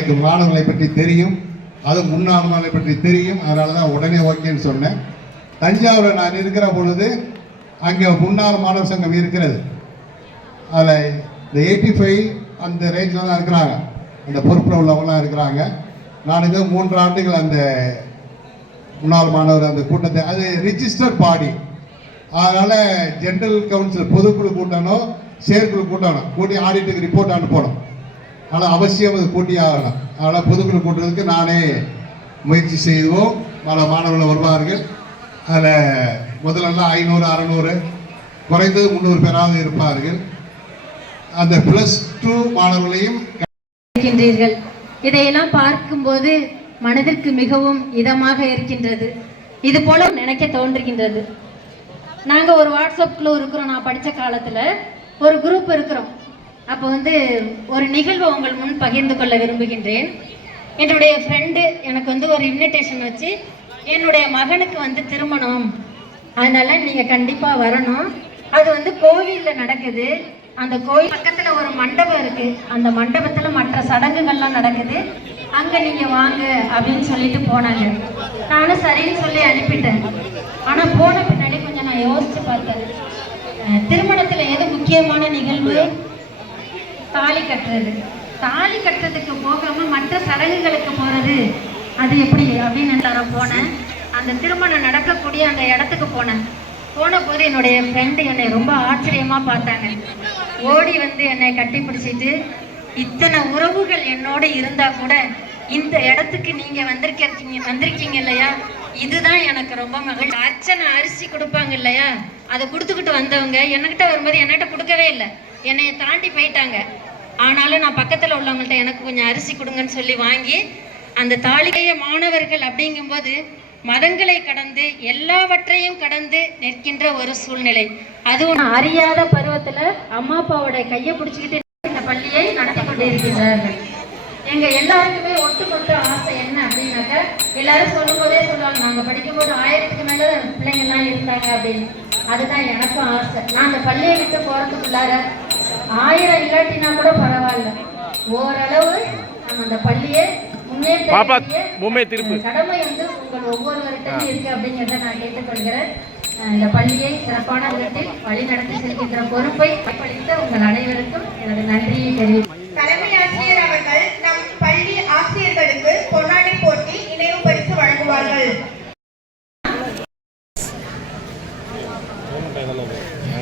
எனக்கு மாணவர்களை பற்றி தெரியும். அது முன்னாள் பற்றி தெரியும். அதனால தான் உடனே ஓகேன்னு சொன்னேன். தஞ்சாவூரில் நான் இருக்கிற பொழுது அங்கே முன்னாள் மாணவர் சங்கம் இருக்கிறது. அதில் இந்த எயிட்டி ஃபைவ் அந்த ரேஞ்சில் தான் இருக்கிறாங்க. அந்த பொறுப்பில் உள்ளவங்களாம் இருக்கிறாங்க. நான் இது மூன்று ஆண்டுகள் அந்த முன்னாள் மாணவர் அந்த கூட்டத்தை அது ரிஜிஸ்டர்ட் பாடி அதனால் ஜென்ரல் கவுன்சில் பொதுக்குழு கூட்டணும் செயற்குழு கூட்டணும் கூட்டி ஆடிட்டுக்கு ரிப்போர்ட் அனுப்பணும். ஆனால் அவசியம் அது கூட்டி அதனால் பொதுக்குழு கூட்டுறதுக்கு நானே முயற்சி செய்வோம் பல மாணவர்கள் வருவார்கள். அதில் முதலெல்லாம் ஐநூறு அறநூறு குறைந்தது முந்நூறு பேராவது இருப்பார்கள். அந்த ப்ளஸ் டூ மாணவர்களையும் இருக்கின்றீர்கள். இதையெல்லாம் பார்க்கும்போது மனதிற்கு மிகவும் இதமாக இருக்கின்றது. இது போல நினைக்க தோன்றுகின்றது. நாங்கள் ஒரு வாட்ஸ்அப் குழு இருக்கிறோம். நான் படித்த காலத்தில் ஒரு குரூப் இருக்கிறோம். அப்போ வந்து ஒரு நிகழ்வை உங்கள் முன் பகிர்ந்து கொள்ள விரும்புகின்றேன். என்னுடைய ஃப்ரெண்டு எனக்கு வந்து ஒரு இன்விடேஷன் வச்சு என்னுடைய மகனுக்கு வந்து திருமணம். அதனால நீங்கள் கண்டிப்பாக வரணும். அது வந்து கோவிலில் நடக்குது. அந்த கோயில் பக்கத்தில் ஒரு மண்டபம் இருக்கு. அந்த மண்டபத்தில் மற்ற சடங்குகள்லாம் நடக்குது. அங்கே நீங்கள் வாங்க அப்படின்னு சொல்லிட்டு போனாங்க. நானும் சரின்னு சொல்லி அனுப்பிட்டேன். ஆனால் போன பின்னாடி கொஞ்சம் நான் யோசிச்சு பார்த்தேன். திருமணத்தில் எது முக்கியமான நிகழ்வு? தாலி கட்டுறது. தாலி கட்டுறதுக்கு போகாம மற்ற சடங்குகளுக்கு போறது. அது எப்படி அப்படின்னு எல்லாரும் போனேன். அந்த திருமணம் நடக்கக்கூடிய அந்த இடத்துக்கு போனேன். போன போது என்னுடைய ஃப்ரெண்டு என்னை ரொம்ப ஆச்சரியமா பார்த்தாங்க. ஓடி வந்து என்னை கட்டி பிடிச்சிட்டு இத்தனை உறவுகள் என்னோட இருந்தா கூட இந்த இடத்துக்கு நீங்க வந்திருக்கீங்க வந்திருக்கீங்க இல்லையா? இதுதான் எனக்கு ரொம்ப மகிழ்ச்சி. அர்ச்சனை அரிசி கொடுப்பாங்க இல்லையா? அதை கொடுத்துக்கிட்டு வந்தவங்க என்கிட்ட வரும்போது என்கிட்ட கொடுக்கவே இல்லை. என்னைய தாண்டி போயிட்டாங்க. ஆனாலும் நான் பக்கத்தில் உள்ளவங்கள்ட்ட எனக்கு கொஞ்சம் அரிசி கொடுங்கன்னு சொல்லி வாங்கி அந்த தாளிகைய மாணவர்கள் அப்படிங்கும்போது மதங்களை கடந்து எல்லாவற்றையும் கடந்து நிற்கின்ற ஒரு சூழ்நிலை. அதுவும் நான் அறியாத பருவத்தில் அம்மா அப்பாவோட கையை பிடிச்சிக்கிட்டு இந்த பள்ளியை நடத்தி கொண்டு இருக்கின்றார்கள் எங்க எல்லாருக்குமே ஒட்டுமொத்த ஆசை என்ன அப்படின்னாக்க எல்லாரும் சொல்லும் போதே சொல்லுவாங்க நாங்க படிக்கும்போது ஆயிரத்துக்கு மேல பிள்ளைங்க எல்லாம் இருந்தாங்க அப்படின்னு. அதுதான் எனக்கும் ஆசை. நான் அந்த பள்ளியை விட்டு போறதுக்குள்ளார ஆயிரம் இல்லாட்டினா கூட பரவாயில்ல. ஓரளவு நம்ம அந்த பள்ளியை பொம்மையை திருப்பு. கடமை வந்து உங்கள் ஒவ்வொருவர்கிட்டையும் இருக்கு அப்படிங்கிறத நான் கேட்டுக்கொள்கிறேன். இந்த பள்ளியை சிறப்பான விதத்தில் வழிநடத்தி செல்கின்ற பொறுப்பை அளித்த உங்கள் அனைவருக்கும் எனது நன்றியை தெரிவிக்கிறேன். தலைமை ஆசிரியர் அவர்கள் நம் பள்ளி ஆசிரியர்களுக்கு பொன்னாடை போட்டி நினைவு பரிசு வழங்குவார்கள்.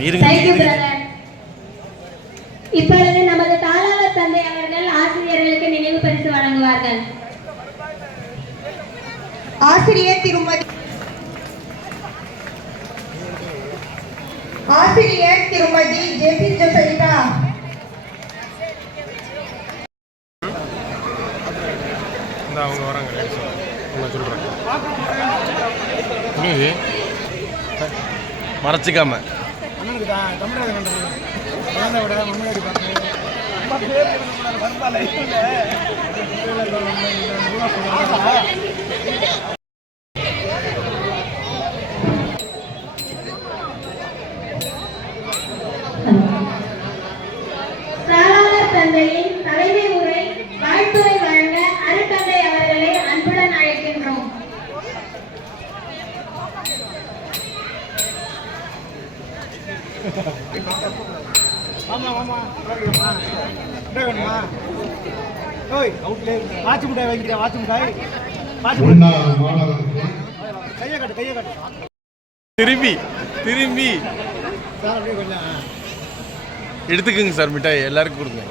இருங்க இப்பொழுது நமது தாளாளர் தந்தை அவர்கள் ஆசிரியர்களுக்கு நினைவு பரிசு வழங்குவார்கள். ஆசிரியர் திருமதி ஆசிரியர் திருமதி ஜெசி ஜொசலிதா இந்த அவங்க வராங்க நான் சொல்கிறேன் மறைச்சிக்காம. தாளாளர் தந்தையின் தலைமை உரை வாழ்த்துரை வழங்க வாட்ச் முட்டாய் வாங்கிக்கிறேன் வாட்ச் முட்டாய்? கையை கட்டு கையை கட்டு. திரும்பி திரும்பி. சார் அப்படியே கொஞ்சம் எடுத்துக்கோங்க சார் மிட்டாய். எல்லாருக்கும் கொடுங்க.